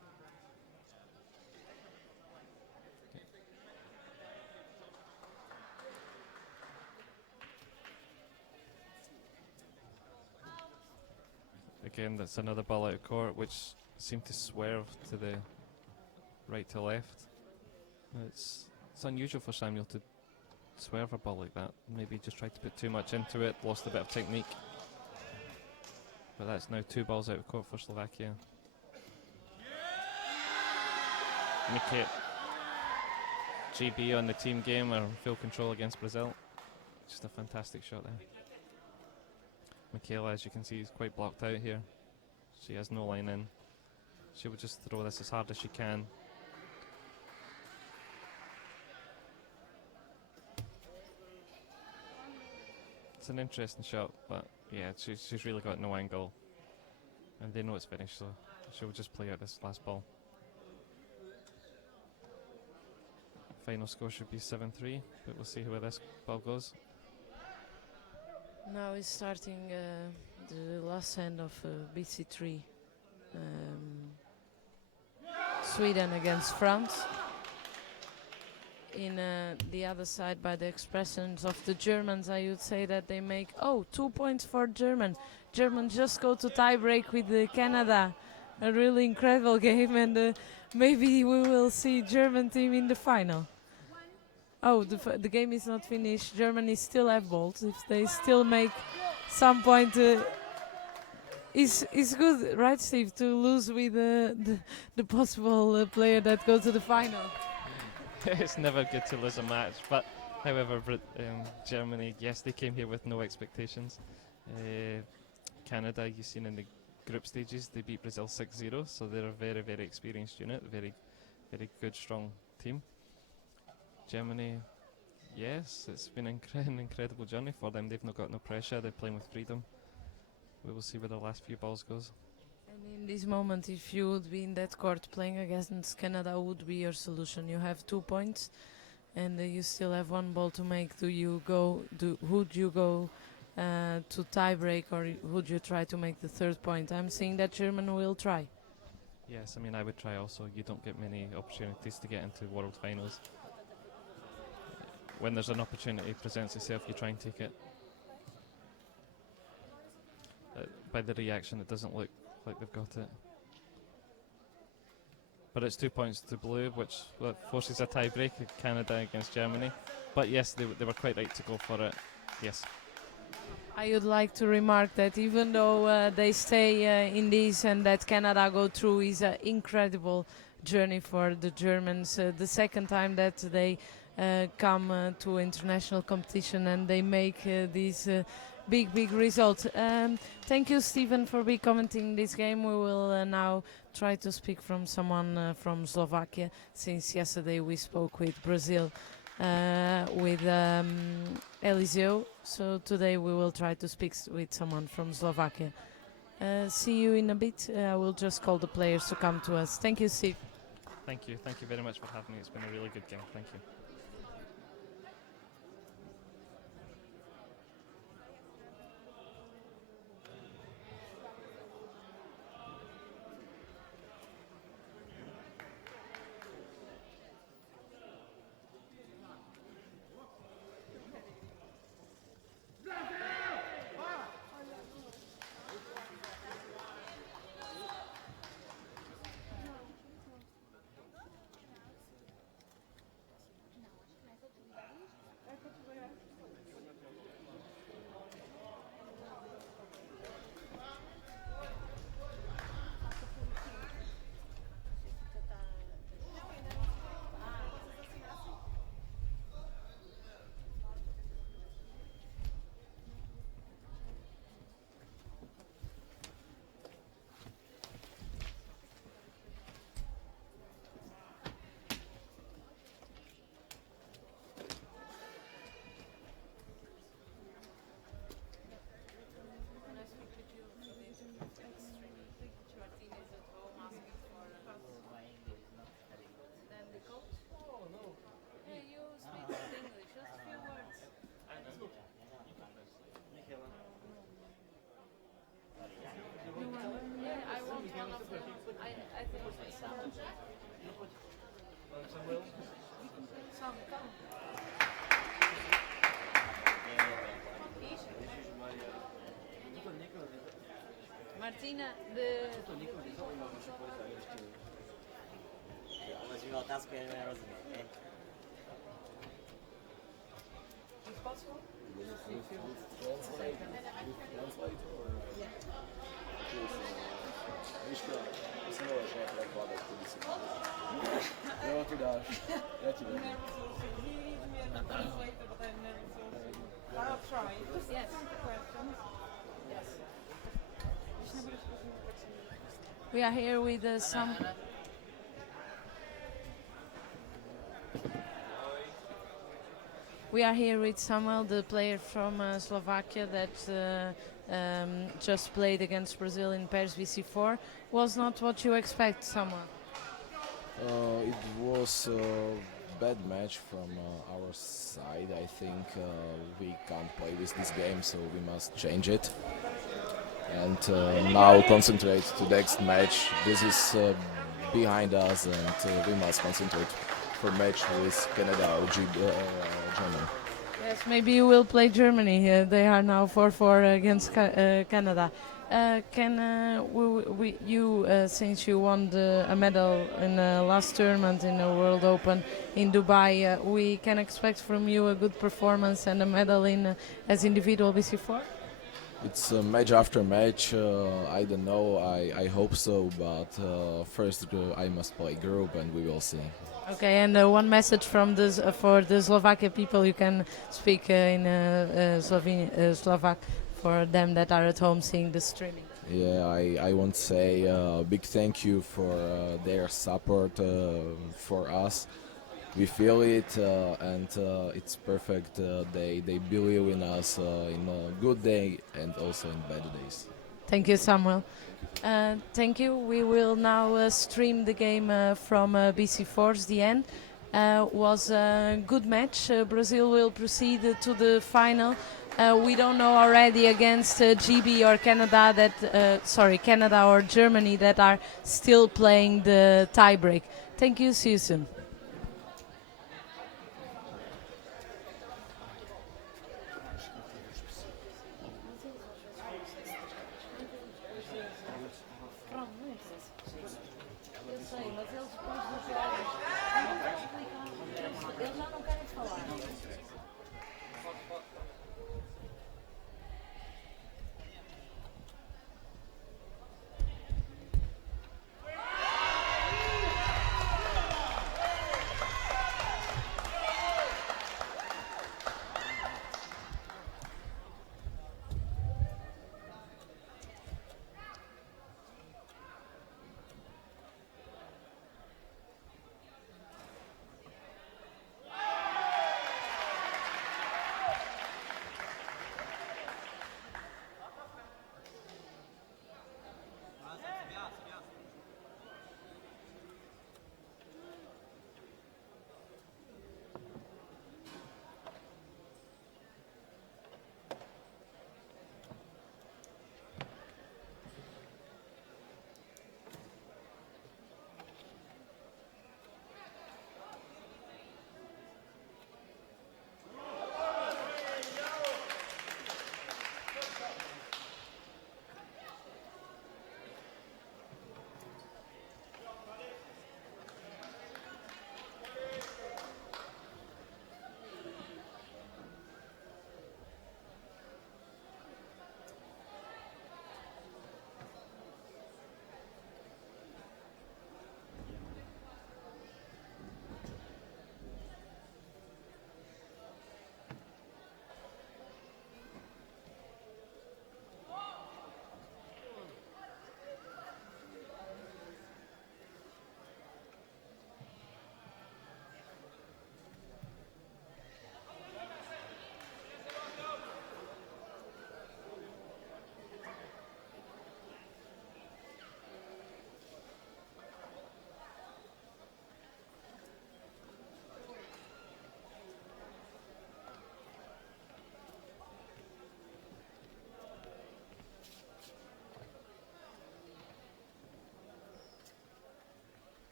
Again, that's another ball out of court, which seemed to swerve to the right to left. It's unusual for Samuel to swerve a ball like that. Maybe just tried to put too much into it, lost a bit of technique. But that's now 2 balls out of court for Slovakia. Mikhail, GB on the team game are in full control against Brazil. Just a fantastic shot there. Michaela, as you can see, is quite blocked out here. She has no line in. She will just throw this as hard as she can. It's an interesting shot, but yeah, she's really got no angle. And they know it's finished, so she'll just play out this last ball. Final score should be 7-3, but we'll see where this ball goes. Now is starting the last end of BC3. Sweden against France. In the other side, by the expressions of the Germans, I would say that they make 2 points for German. German just go to tie break with Canada. A really incredible game, and maybe we will see German team in the final. Oh, the game is not finished. Germany still have balls. If they still make some point, is good, right, Steve, to lose with the possible player that goes to the final. It's never good to lose a match, but however, Germany, yes, they came here with no expectations. Canada, you've seen in the group stages, they beat Brazil 6-0, so they're a very, very experienced unit, very, very good, strong team. Germany, yes, it's been an incredible journey for them. They've not got no pressure, they're playing with freedom. We will see where the last few balls goes. And in this moment, if you would be in that court playing against Canada, would be your solution? You have 2 points, and you still have 1 ball to make. Would you go to tie break, or would you try to make the 3rd point? I'm seeing that German will try. Yes, I mean, I would try also. You don't get many opportunities to get into world finals. When there's an opportunity presents itself, you try and take it. By the reaction, it doesn't look like they've got it. But it's 2 points to blue, which forces a tie-break, Canada against Germany. But yes, they were quite right to go for it. Yes. I would like to remark that even though they stay in this and that Canada go through is an incredible journey for the Germans. The second time that they come to international competition and they make these big results. Thank you, Stephen, for commenting this game. We will now try to speak from someone from Slovakia, since yesterday we spoke with Brazil with Eliseo. So today we will try to speak with someone from Slovakia. See you in a bit. I will just call the players to come to us. Thank you, Steve. Thank you very much for having me. It's been a really good game. Thank you. Martina de... Ona dziwna otázku, ja nerozumiem. Miška, ty si môžeš nejak vládať, kedy si jo, ty dáš, ja ti dám. I'll try. Yes. We are here with some. We are here with Samuel, the player from Slovakia that just played against Brazil in Paris VC4. Was not what you expect, Samuel? It was a bad match from our side. I think we can't play with this game, so we must change it. And now concentrate to the next match. This is behind us, and we must concentrate for match with Canada or Germany. Yes, maybe you will play Germany. They are now 4-4 against Canada. Since you won a medal in the last tournament in the World Open in Dubai, we can expect from you a good performance and a medal in as individual BC4? It's match after match. I don't know. I hope so, but first I must play group, and we will see. Okay, and one message from this for the Slovakia people, you can speak in Slovak for them that are at home seeing the streaming. Yeah, I want to say a big thank you for their support for us. We feel it, and it's perfect. They believe in us in a good day and also in bad days. Thank you, Samuel. Thank you. We will now stream the game from BC4's the end. Was a good match. Brazil will proceed to the final. We don't know already against GB or Canada Canada or Germany that are still playing the tiebreak. Thank you. See you soon.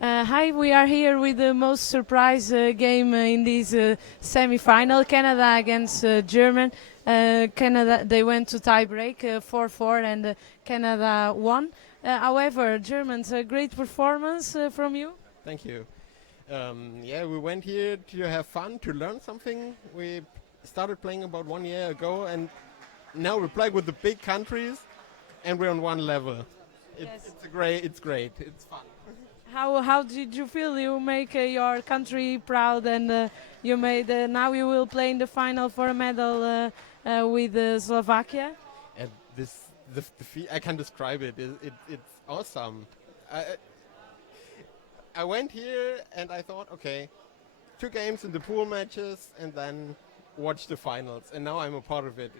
Hi, we are here with the most surprise game in this semi-final, Canada against German. Canada, they went to tie-break 4-4 and Canada won. However, Germans, a great performance from you. Thank you. Yeah, we went here to have fun, to learn something. We started playing about 1 year ago, and now we play with the big countries, and we're on one level. Yes. It's great. It's fun. How did you feel? You make your country proud, and you made. Now you will play in the final for a medal with Slovakia. And I can't describe it. It's awesome. I went here and I thought, okay, 2 games in the pool matches, and then watch the finals. And now I'm a part of it.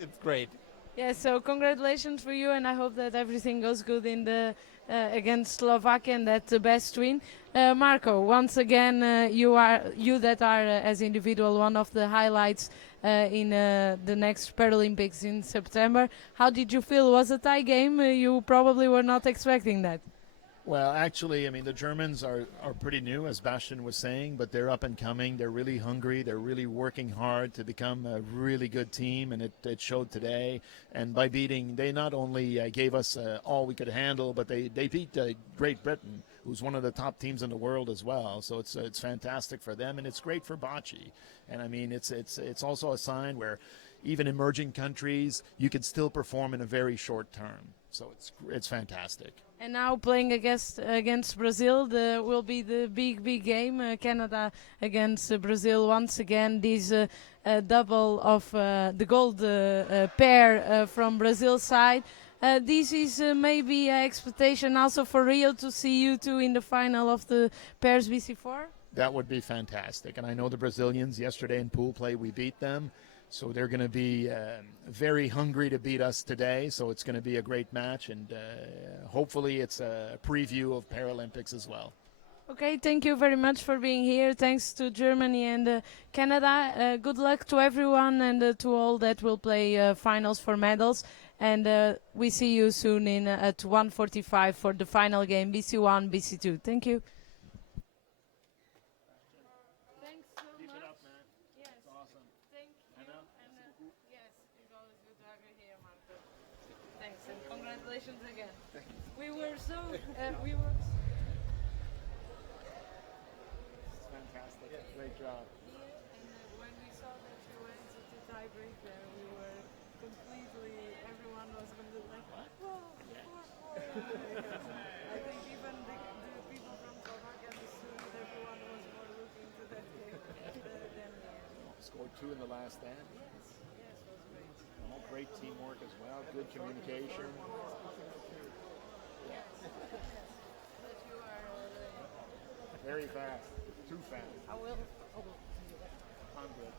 It's great. Yeah, so congratulations for you, and I hope that everything goes good in the against Slovakia and that the best win. Marco, once again, you that are as individual one of the highlights in the next Paralympics in September. How did you feel? Was a tie game? You probably were not expecting that. Well, actually, I mean, the Germans are pretty new, as Bastian was saying, but they're up and coming. They're really hungry. They're really working hard to become a really good team, and it showed today. And by beating, they not only gave us all we could handle, but they beat Great Britain, who's one of the top teams in the world as well. So it's fantastic for them, and it's great for Boccia. And I mean, it's also a sign where even emerging countries, you can still perform in a very short term. So it's fantastic. And now playing against Brazil, will be the big game. Canada against Brazil once again. This double of the gold pair from Brazil side. This is maybe an expectation also for Rio to see you two in the final of the pairs BC4. That would be fantastic. And I know the Brazilians yesterday in pool play, we beat them. So they're going to be very hungry to beat us today. So it's going to be a great match. And hopefully it's a preview of Paralympics as well. Okay, thank you very much for being here. Thanks to Germany and Canada. Good luck to everyone and to all that will play finals for medals. And we see you soon at 1:45 for the final game, BC1, BC2. Thank you. Congratulations again. We were so we were. Fantastic. Great job. And when we saw that you went to the tiebreak there, we were completely. Everyone was completely like, whoa, 4-4. I think even the people from Slovakia understood that everyone was more looking to that game than Scored 2 in the last stand. Yes, was great. Great teamwork as well. Good communication. But you are. Very fast. Too fast. I will. I'm good.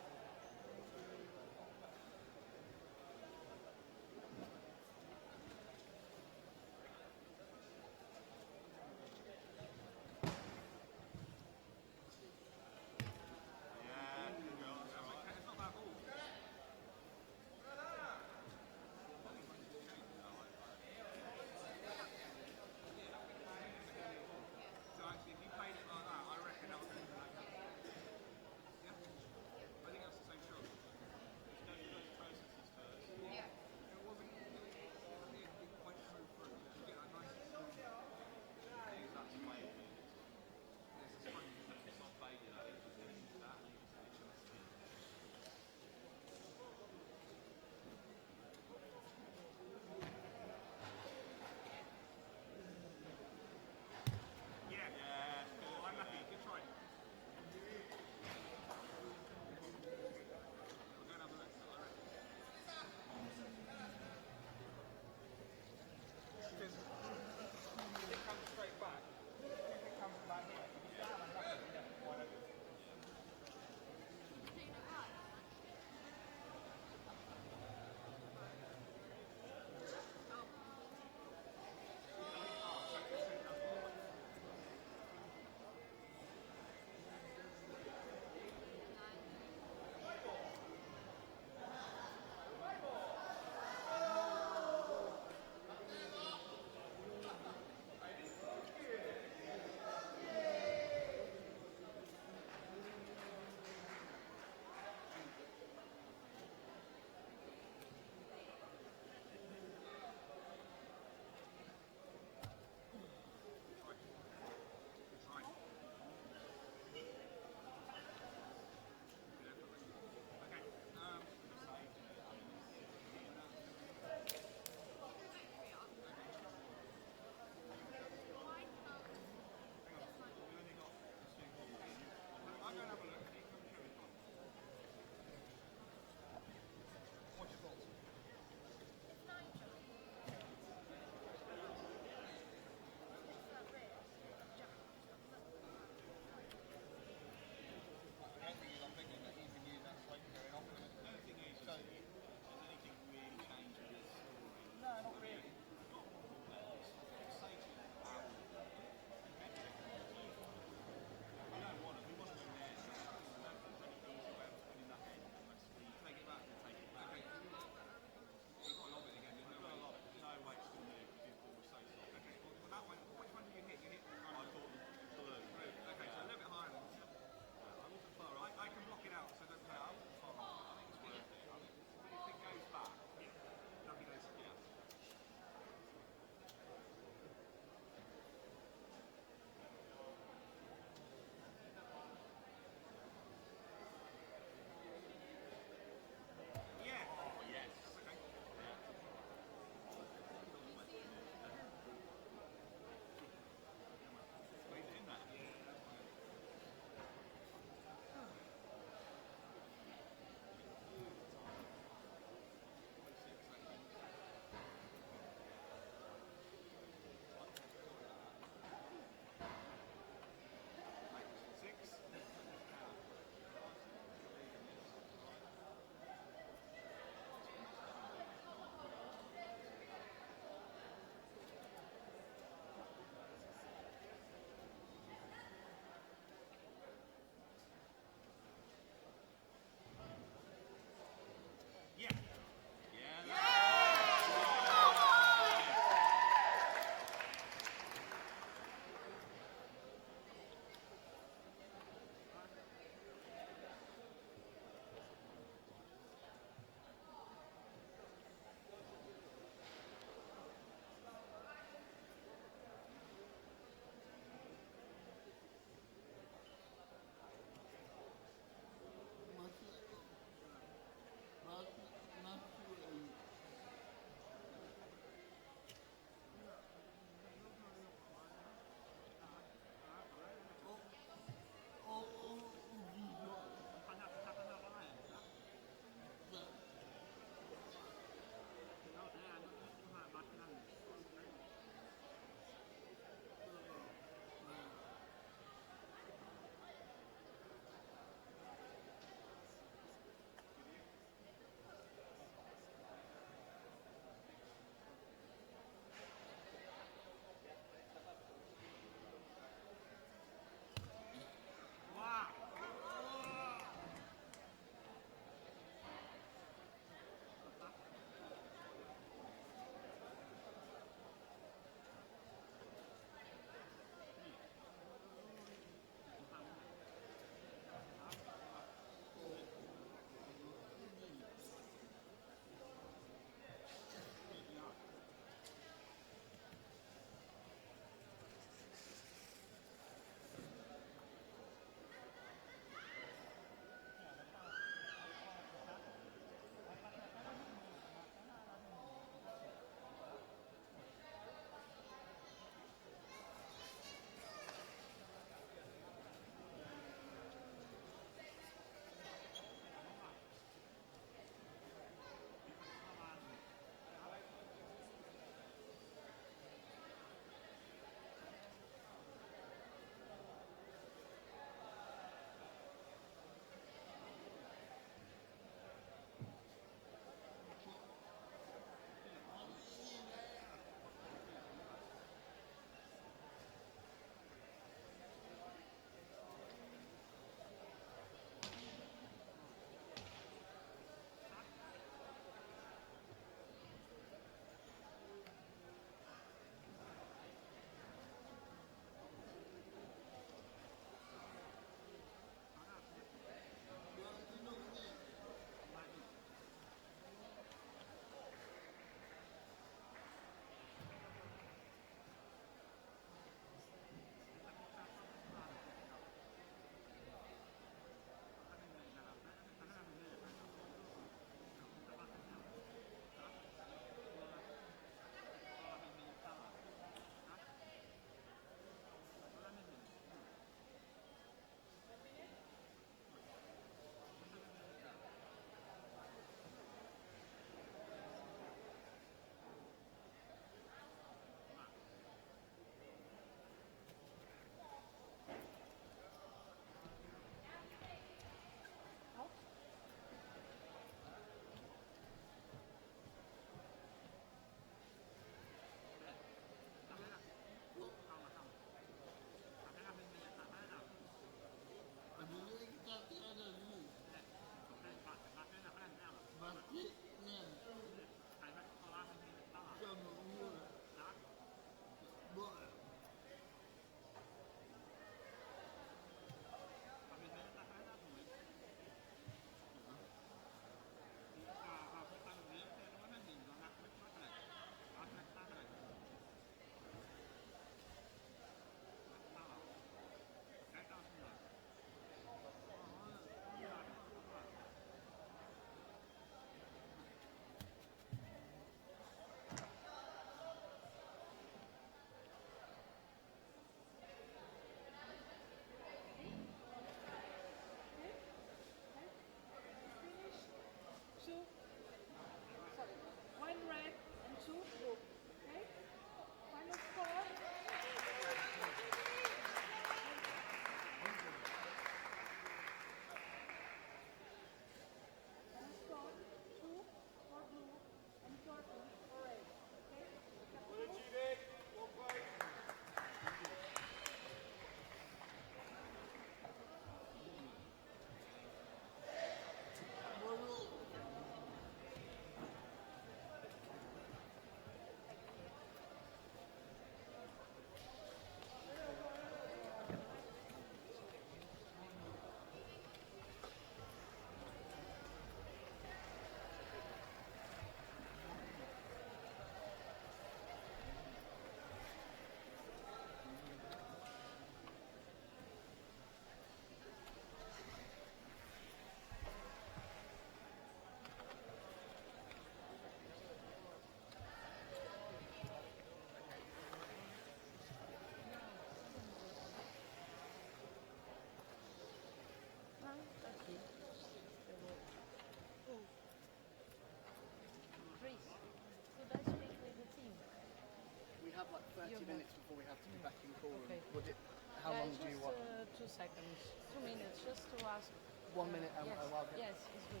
You minutes before we have to be back in call. Okay. How long do you want? 2 seconds, 2 minutes, just to ask. 1 minute and Yes, I'll get yes, it's good.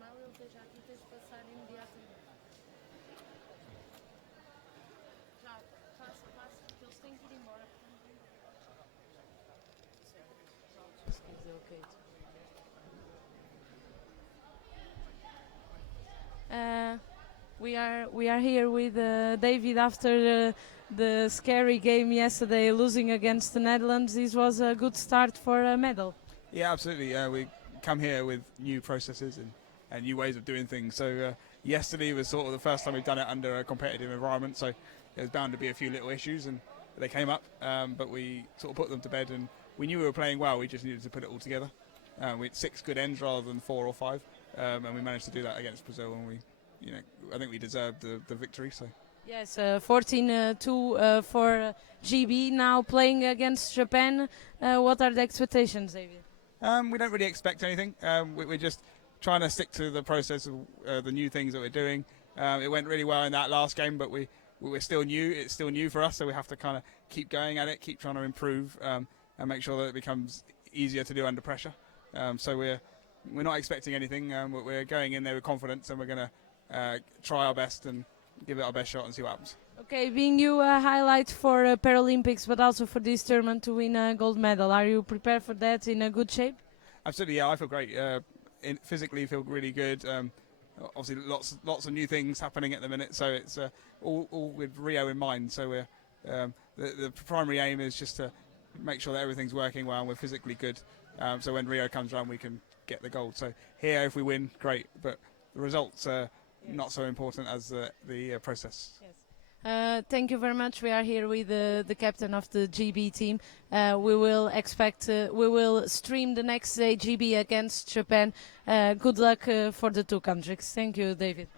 Mario esteja aqui, tens de passar imediatamente. Já, passa, porque eles têm que ir embora. Just give the okay. We are here with David after the scary game yesterday, losing against the Netherlands. This was a good start for a medal. Yeah, absolutely. We come here with new processes and new ways of doing things. So yesterday was sort of the first time we've done it under a competitive environment. So there's bound to be a few little issues, and they came up, but we sort of put them to bed. And we knew we were playing well. We just needed to put it all together. We had 6 good ends rather than 4 or 5, and we managed to do that against Brazil. And I think we deserved the victory. So. Yes, 14-2 for GB. Now playing against Japan. What are the expectations, David? We don't really expect anything. We're just trying to stick to the process of the new things that we're doing. It went really well in that last game, but we're still new. It's still new for us, so we have to kind of keep going at it, keep trying to improve, and make sure that it becomes easier to do under pressure. So we're not expecting anything. We're going in there with confidence, and we're going to try our best and give it our best shot and see what happens. Okay, being you a highlight for Paralympics, but also for this tournament to win a gold medal. Are you prepared for that, in a good shape? Absolutely, yeah. I feel great. Physically, feel really good. Obviously, lots of new things happening at the minute, so it's all with Rio in mind. So we're the primary aim is just to make sure that everything's working well and we're physically good. So when Rio comes around, we can get the gold. So here, if we win, great. But the results are not so important as the process. Yes. Thank you very much. We are here with the captain of the GB team. We will stream the next day GB against Japan. Good luck for the two countries. Thank you, David.